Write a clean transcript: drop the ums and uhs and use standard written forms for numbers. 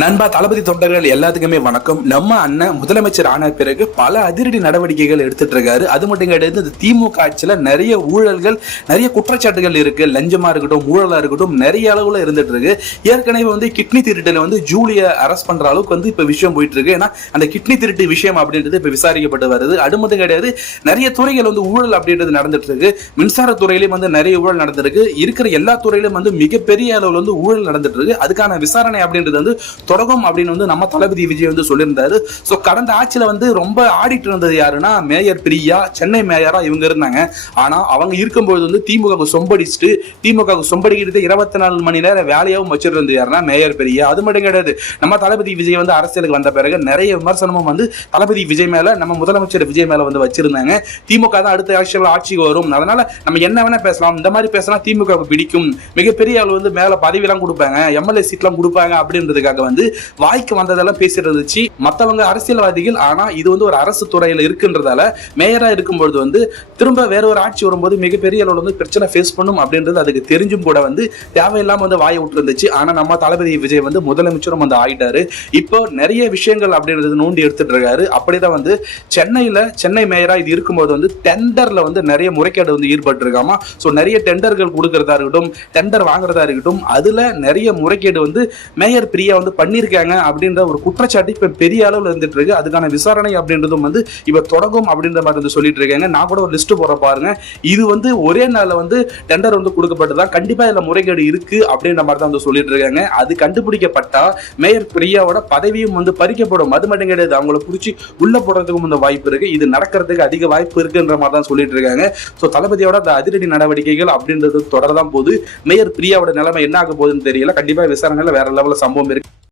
நண்பா தளபதி தொண்டர்கள் எல்லாத்துக்குமே வணக்கம். நம்ம அண்ணன் முதலமைச்சர் ஆன பிறகு பல அதிரடி நடவடிக்கைகள் எடுத்துட்டு இருக்காரு. அது மட்டும் கிடையாது, இந்த திமுக ஆட்சியில நிறைய ஊழல்கள், நிறைய குற்றச்சாட்டுகள் இருக்கு. லஞ்சமா இருக்கட்டும், ஊழலா இருக்கட்டும், நிறைய அளவுல இருந்துட்டு இருக்கு. ஏற்கனவே கிட்னி திருட்டுல ஜூலியை அரெஸ்ட் பண்ற அளவுக்கு இப்ப விஷயம் போயிட்டு இருக்கு. ஏன்னா அந்த கிட்னி திருட்டு விஷயம் அப்படின்றது இப்ப விசாரிக்கப்பட்டு வருது. அது மட்டும் கிடையாது, நிறைய துறைகள் ஊழல் அப்படின்றது நடந்துட்டு இருக்கு. மின்சாரத்துறையிலும் நிறைய ஊழல் நடந்திருக்கு. இருக்கிற எல்லா துறையிலும் மிகப்பெரிய அளவுல ஊழல் நடந்துட்டு இருக்கு. அதுக்கான விசாரணை அப்படின்றது தொடங்கும் அப்படின்னு நம்ம தளபதி விஜய் சொல்லியிருந்தாரு. சோ கடந்த ஆட்சியில ரொம்ப ஆடிட்டு இருந்தது யாருன்னா மேயர் பிரியா, சென்னை மேயரா இவங்க இருந்தாங்க. ஆனா அவங்க இருக்கும்போது திமுக சொம்படிச்சுட்டு, திமுக சொம்படிக்கிட்டு 24 மணி நேரம் வேலையாவும் வச்சிட்டு இருந்தது யாருன்னா மேயர் பிரியா. அது மட்டும் கிடையாது, நம்ம தளபதி விஜய் அரசியலுக்கு வந்த பிறகு நிறைய விமர்சனமும் தளபதி விஜய் மேல, நம்ம முதலமைச்சர் விஜய் மேல வச்சிருந்தாங்க. திமுக தான் அடுத்த ஆட்சிக்கு வரும், அதனால நம்ம என்ன வேணா பேசலாம், இந்த மாதிரி பேசினா திமுக பிடிக்கும், மிகப்பெரிய அளவு மேல பதவி எல்லாம் கொடுப்பாங்க, எம்எல்ஏ சீட் எல்லாம் கொடுப்பாங்க அப்படின்றதுக்காக வாய்க்கு வந்ததெல்லாம் பேசிட்டு இருந்துச்சு மத்தவங்க அரசியல்வாதிகள். ஆனா இது ஒரு அரசு துறையில இருக்குன்றதால மேயரா இருக்கும்போது திரும்ப வேற ஒரு ஆட்சி வரும்போது மிகப்பெரிய அளவுல பிரச்சனை ஃபேஸ் பண்ணும் அப்படின்றது அதுக்கு தெரிஞ்சும் கூட தேவையில்லாம வாயை விட்டு இருந்துச்சு. ஆனா நம்ம தளபதி விஜய் முதலமைச்சரும் ஆயிட்டாரு. இப்போ நிறைய விஷயங்கள் அப்படின்றது நோண்டி எடுத்துட்டு இருக்காரு. அப்படிதான் சென்னை மேயரா இது இருக்கும்போது டெண்டர்ல நிறைய முறைகேடு ஈடுபட்டு இருக்காமா. சோ நிறைய டெண்டர்கள் கொடுக்கறதா இருக்கட்டும், டெண்டர் வாங்குறதா இருக்கட்டும், அதுல நிறைய முறைகேடு மேயர் பிரியா பண்ணிருக்காங்க அப்படின்ற ஒரு குற்றச்சாட்டு இப்ப பெரிய அளவுல இருந்துட்டு இருக்கு. அதுக்கான விசாரணை அப்படின்றதும் இப்ப தொடங்கும் அப்படின்ற மாதிரி சொல்லிட்டு இருக்காங்க. நான் கூட ஒரு லிஸ்ட் போற பாருங்க. இது ஒரே நாள்ல டெண்டர் கொடுக்கப்பட்டதா, கண்டிப்பா இதுல முறைகேடு இருக்கு அப்படின்ற மாதிரி தான் சொல்லிட்டு இருக்காங்க. அது கண்டுபிடிக்கப்பட்டா மேயர் பிரியாவோட பதவியும் பறிக்கப்படும். அது மட்டும் கிடையாது, அவங்களை புடிச்சு உள்ள போடுறதுக்கும் வாய்ப்பு இருக்கு. இது நடக்கிறதுக்கு அதிக வாய்ப்பு இருக்குன்ற மாதிரி தான் சொல்லிட்டு இருக்காங்க. சோ தளபதியோட அந்த அதிரடி நடவடிக்கைகள் அப்படின்றது தொடரதான் போது. மேயர் பிரியாவோட நிலைமை என்ன ஆக போகுதுன்னு தெரியல. கண்டிப்பா விசாரணையில வேற லெவல்ல சம்பவம் இருக்கு.